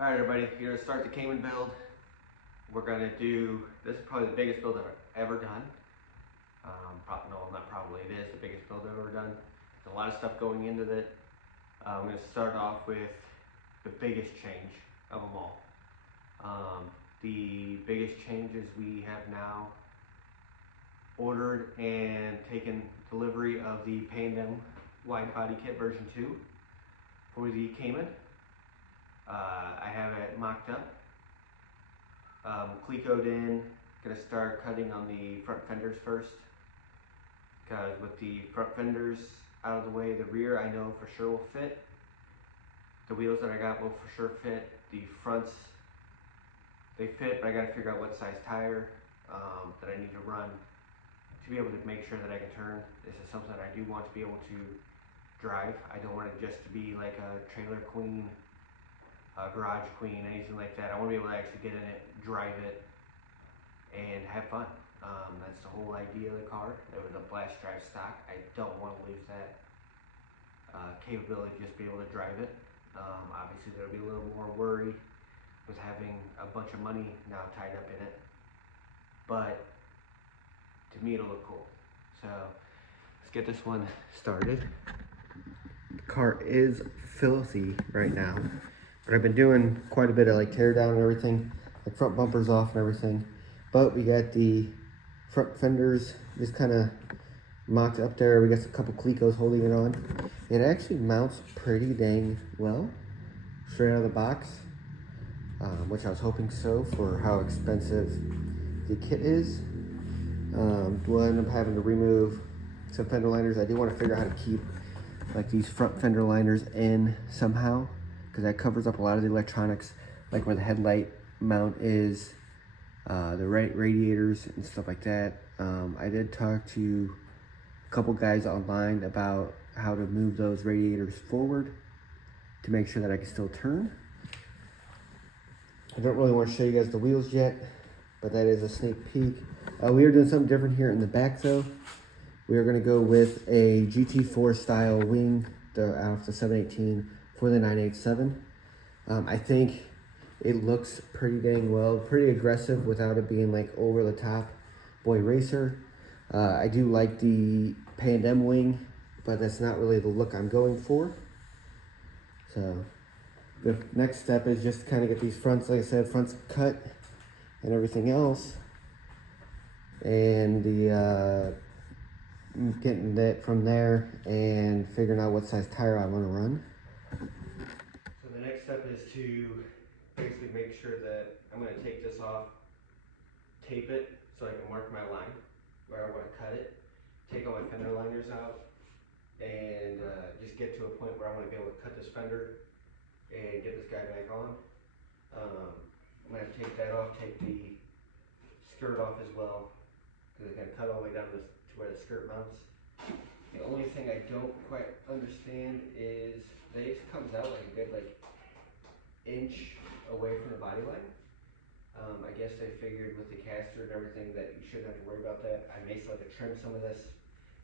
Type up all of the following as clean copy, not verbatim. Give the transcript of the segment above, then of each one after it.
All right, everybody, here to start the Cayman build. We're gonna do, this is probably the biggest build I've ever done. No, not probably, it is the biggest build I've ever done. There's a lot of stuff going into it. I'm gonna start off with the biggest change of them all. The biggest changes we have now ordered and taken delivery of the Pandem wide body kit version 2 for the Cayman. I have it mocked up. Clecoed in, gonna start cutting on the front fenders first, because with the front fenders out of the way, the rear I know for sure will fit. The wheels that I got will for sure fit. The fronts, they fit, but I gotta figure out what size tire that I need to run to be able to make sure that I can turn. This is something that I do want to be able to drive. I don't want it just to be like a trailer queen, a garage queen, anything like that. I want to be able to actually get in it, drive it, and have fun. That's the whole idea of the car. It was a blast drive stock. I don't want to lose that capability to just be able to drive it. Obviously there'll be a little more worry with having a bunch of money now tied up in it, but to me it'll look cool. So let's get this one started. The car is filthy right now, but I've been doing quite a bit of like tear down and everything, like front bumpers off and everything. But we got the front fenders just kind of mocked up there. We got a couple Clecos holding it on. It actually mounts pretty dang well straight out of the box, which I was hoping so for how expensive the kit is. We'll end up having to remove some fender liners. I do want to figure out how to keep like these front fender liners in somehow, because that covers up a lot of the electronics, like where the headlight mount is, the radiators and stuff like that. I did talk to a couple guys online about how to move those radiators forward to make sure that I can still turn. I don't really want to show you guys the wheels yet, but that is a sneak peek. We are doing something different here in the back though. We are going to go with a GT4 style wing out of the 718 for the 987. I think it looks pretty dang well, pretty aggressive without it being like over the top boy racer. I do like the Pandem wing, but that's not really the look I'm going for. So the next step is just to kind of get these fronts, like I said, fronts cut and everything else. And the getting that from there and figuring out what size tire I want to run. So the next step is to basically make sure that I'm going to take this off, tape it so I can mark my line where I want to cut it, take all my fender liners out, and just get to a point where I want to be able to cut this fender and get this guy back on. I'm going to take that off, take the skirt off as well, because it's going to cut all the way down to where the skirt mounts. The only thing I don't quite understand is this comes out like a good inch away from the body line. I guess they figured with the caster and everything that you shouldn't have to worry about that. I may still have to trim some of this,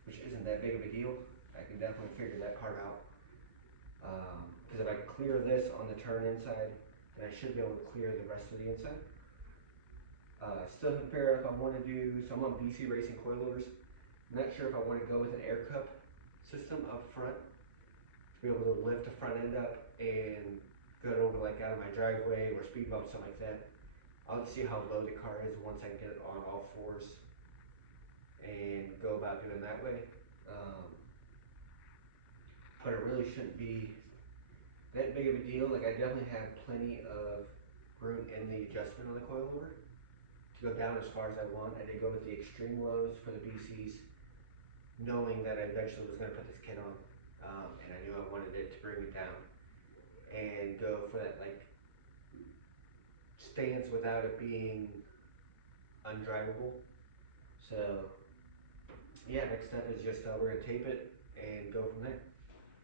which isn't that big of a deal. I can definitely figure that part out. Because if I clear this on the turn inside, then I should be able to clear the rest of the inside. Still haven't figured out if I want to do, so I'm on BC Racing coilovers. I'm not sure if I want to go with an air cup system up front to be able to lift the front end up and go over like out of my driveway or speed bump, something like that. I'll just see how low the car is once I get it on all fours and go about doing that way. But it really shouldn't be that big of a deal. Like I definitely have plenty of room in the adjustment on the coilover to go down as far as I want. I did go with the extreme lows for the BCs, knowing that I eventually was going to put this kit on, and I knew I wanted it to bring me down and go for that like stance without it being undrivable. So yeah, next step is just we're going to tape it and go from there.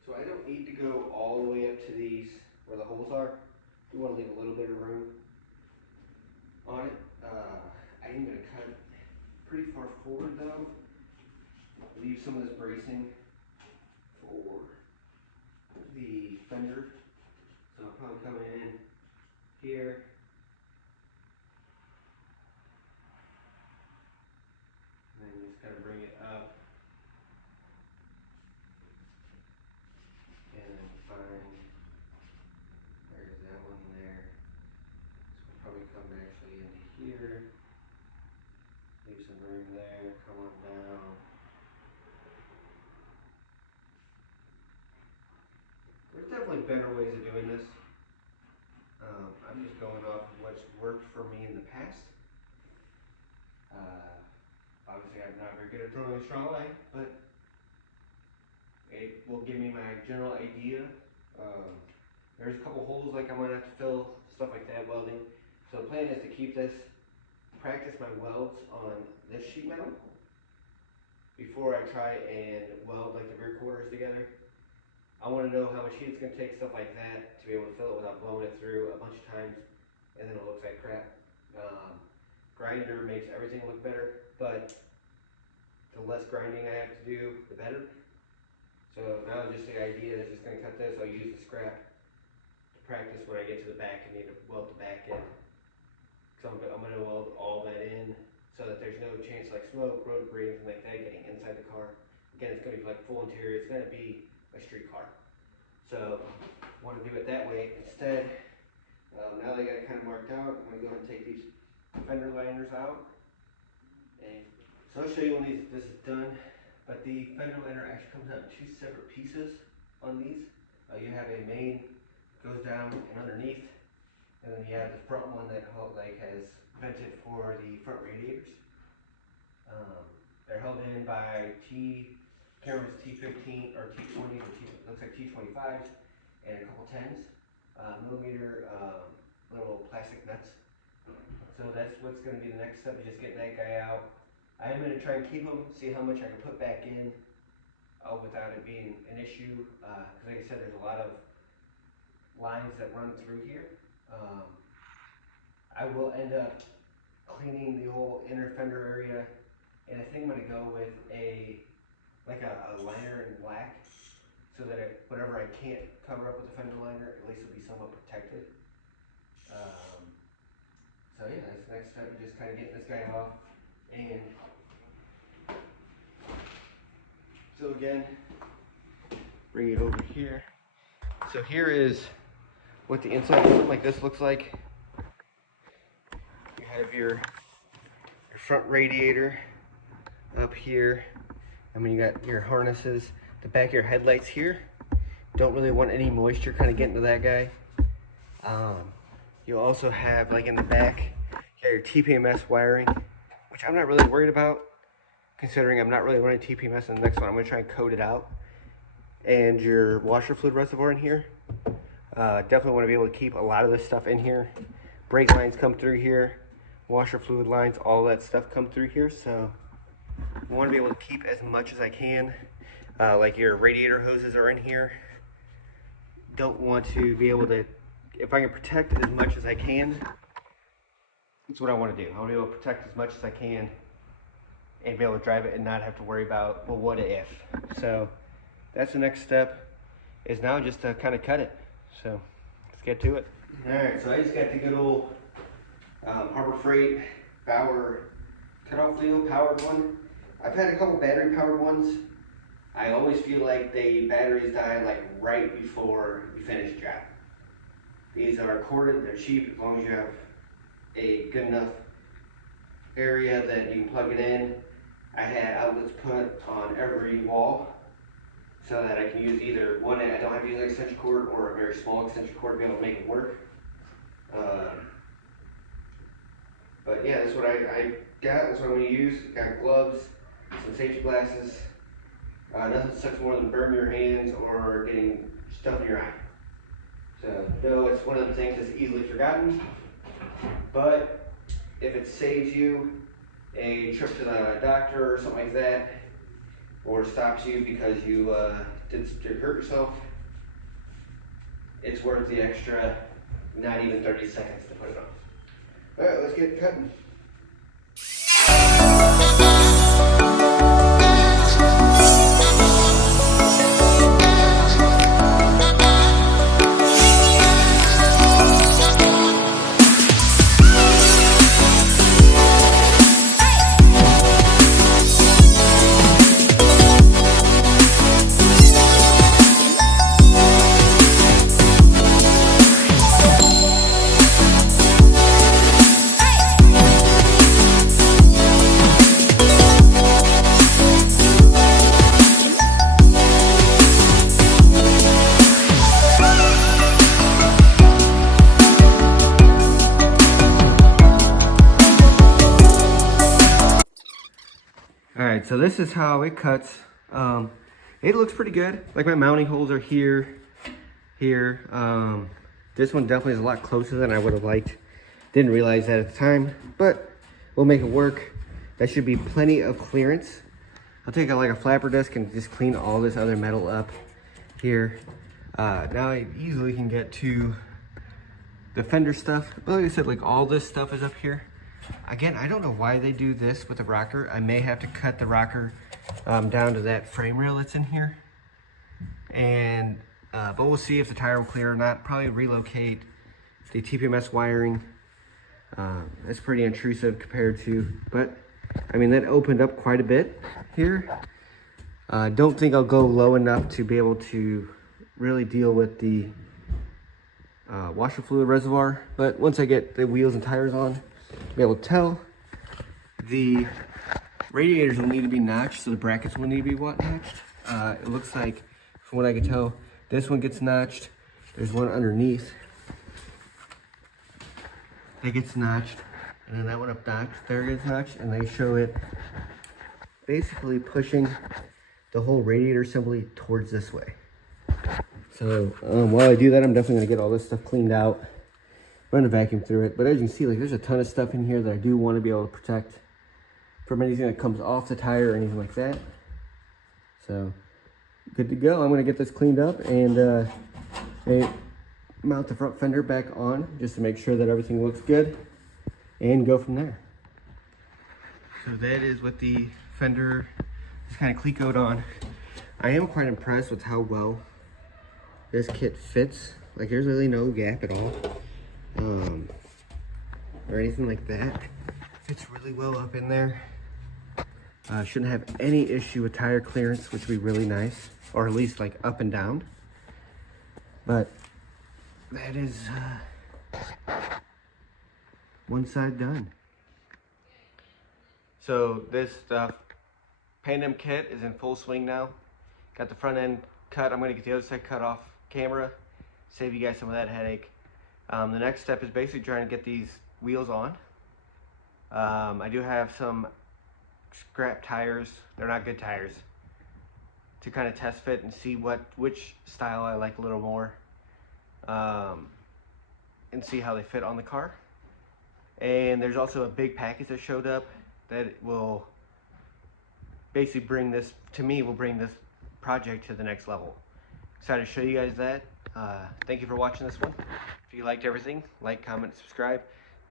So I don't need to go all the way up to these where the holes are. I want to leave a little bit of room on it. I am going to cut pretty far forward though. Leave some of this bracing for the fender. So I'm probably coming in I'm just going off of what's worked for me in the past. Obviously, I'm not very good at drilling a strong line, but it will give me my general idea. There's a couple holes like I'm gonna have to fill, stuff like that, welding. So the plan is to keep this, practice my welds on this sheet metal before I try and weld like the rear quarters together. I want to know how much heat it's going to take, stuff like that, to be able to fill it without blowing it through a bunch of times, and then it looks like crap. Grinder makes everything look better, but the less grinding I have to do, the better. So now just the idea is just going to cut this. I'll use the scrap to practice when I get to the back and need to weld the back in. So I'm going to weld all that in so that there's no chance like smoke, road debris, anything like that getting inside the car. Again, it's going to be like full interior. It's going to be a street car. So I want to do it that way instead. Now that I got it kind of marked out, I'm going to go ahead and take these fender liners out. And so I'll show you when this is done. But the fender liner actually comes out in two separate pieces on these. You have a main, goes down and underneath. And then you have the front one that has vented for the front radiators. They're held in by Cameron's T15 or T20, or looks like T25s, and a couple 10s, millimeter little plastic nuts. So that's what's going to be the next step, is just getting that guy out. I am going to try and keep them, see how much I can put back in without it being an issue. Because like I said, there's a lot of lines that run through here. I will end up cleaning the whole inner fender area, and I think I'm going to go with a liner in black, so that whatever I can't cover up with the fender liner, at least it'll be somewhat protected. So yeah, that's the next step, just kind of getting this guy off. And so again, bring it over here. So here is what the inside something like this looks like. You have your front radiator up here. I mean, you got your harnesses, the back of your headlights here. Don't really want any moisture kind of getting to that guy. You also have, like in the back, you got your TPMS wiring, which I'm not really worried about, considering I'm not really running TPMS in the next one. I'm going to try and coat it out. And your washer fluid reservoir in here. Definitely want to be able to keep a lot of this stuff in here. Brake lines come through here. Washer fluid lines, all that stuff come through here. So I want to be able to keep as much as I can. Like your radiator hoses are in here. Don't want to be able to, if I can protect as much as I can, that's what I want to do. I want to be able to protect as much as I can and be able to drive it and not have to worry about, well, what if? So that's the next step, is now just to kind of cut it. So let's get to it. All right, so I just got the good old Harbor Freight Bauer cutoff wheel powered one. I've had a couple battery powered ones. I always feel like the batteries die like right before you finish the job. These are corded, they're cheap, as long as you have a good enough area that you can plug it in. I had outlets put on every wall so that I can use either one. I don't have to use an extension cord or a very small extension cord to be able to make it work. But yeah, that's what I got. That's what I'm going to use. Got gloves, some safety glasses. Nothing sucks more than burning your hands or getting stuff in your eye. So, no, it's one of the things that's easily forgotten. But if it saves you a trip to the doctor or something like that, or stops you because you did hurt yourself, it's worth the extra, not even 30 seconds to put it on. All right, let's get cutting. right, so this is how it cuts. It looks pretty good. Like my mounting holes are here. This one definitely is a lot closer than I would have liked. Didn't realize that at the time, but we'll make it work. That should be plenty of clearance. I'll take like a flapper disc and just clean all this other metal up here. Now I easily can get to the fender stuff. But like I said, like all this stuff is up here. Again, I don't know why they do this with the rocker. I may have to cut the rocker down to that frame rail that's in here. And but we'll see if the tire will clear or not. Probably relocate the TPMS wiring. It's pretty intrusive compared to, but I mean, that opened up quite a bit here. Don't think I'll go low enough to be able to really deal with the washer fluid reservoir, but once I get the wheels and tires on, I'll be able to tell. The radiators will need to be notched, so the brackets will need to be notched. It looks like, from what I can tell, this one gets notched. There's one underneath that gets notched, and then that one up there gets notched, and they show it basically pushing the whole radiator assembly towards this way. So while I do that, I'm definitely gonna get all this stuff cleaned out, run a vacuum through it. But as you can see, like there's a ton of stuff in here that I do want to be able to protect from anything that comes off the tire or anything like that. So good to go. I'm gonna get this cleaned up and mount the front fender back on just to make sure that everything looks good and go from there. So that is what the fender is kind of clecoed on. I am quite impressed with how well this kit fits. Like there's really no gap at all or anything like that. Fits really well up in there. Shouldn't have any issue with tire clearance, which would be really nice, or at least like up and down. But that is one side done. So this Pandem kit is in full swing now. Got the front end cut. I'm going to get the other side cut off camera, save you guys some of that headache. The next step is basically trying to get these wheels on. I do have some scrap tires. They're not good tires, to kind of test fit and see which style I like a little more, and see how they fit on the car. And there's also a big package that showed up that will basically bring this, to me, will bring this project to the next level. Excited to show you guys that. Thank you for watching this one. If you liked everything, like, comment, subscribe.